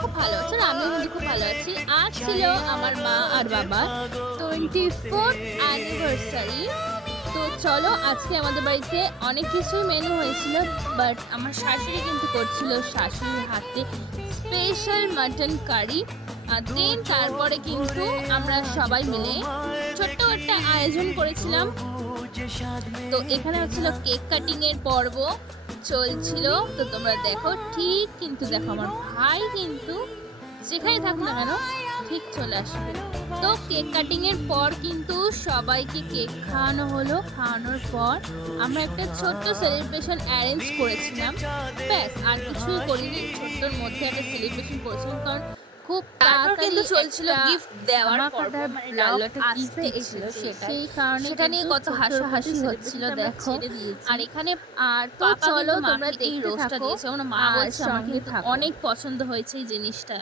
খুব ভালো আছে আর আমিও কিন্তু খুব ভালো আছি। আজ ছিল আমার মা আর বাবার 24th অ্যানিভার্সারি। তো চলো আজকে আমাদের বাড়িতে অনেক কিছুই মেনু হয়েছিল, বাট আমার শাশুড়ি কিন্তু করছিল শাশুড়ির হাতে স্পেশাল মাটন কারি। আর দেন তারপরে কিন্তু আমরা সবাই মিলে ছোট্ট একটা আয়োজন করেছিলাম। তো এখানে হচ্ছিল কেক কাটিং এর পর্ব চলছিল। তো তোমরা দেখো, ঠিক কিন্তু দেখো আমার ভাই কিন্তু যেখানে থাকুক না কেন ঠিক চলে আসবে। তো কেক কাটিং এর পর কিন্তু সবাইকে কেক খাওয়ানো হলো। খাওয়ানোর পর আমরা একটা ছোট্ট সেলিব্রেশন অ্যারেঞ্জ করেছিলাম, ব্যাস আর কিছুই করিনি। ছোট্টর মধ্যে একটা সেলিব্রেশন করেছিলাম, কারণ খুব তারপর তাড়াতাড়ি কিন্তু চলছিল একটা গিফট দেওয়ার পর্ব, ধামাকাদার মানে ব্লগ লাল্লু একটা গিফট আসতে দিচ্ছিল এসেছে। সেটাই। সেই কারণে সেটা নিয়ে কিন্তু কত ছোট্টর হাসাহাসি প্রতি হচ্ছিল celebration আমরা দেখো। ছেড়ে দিয়েছি। আর এখানে আর তো পাপা চলো কিন্তু তোমরা মাকে এই দেখতে রোস্টটা থাকো দিয়েছে। ওনার মা আর বলছে আমার সঙ্গে কিন্তু থাকো। অনেক পছন্দ হয়েছে এই জিনিসটা।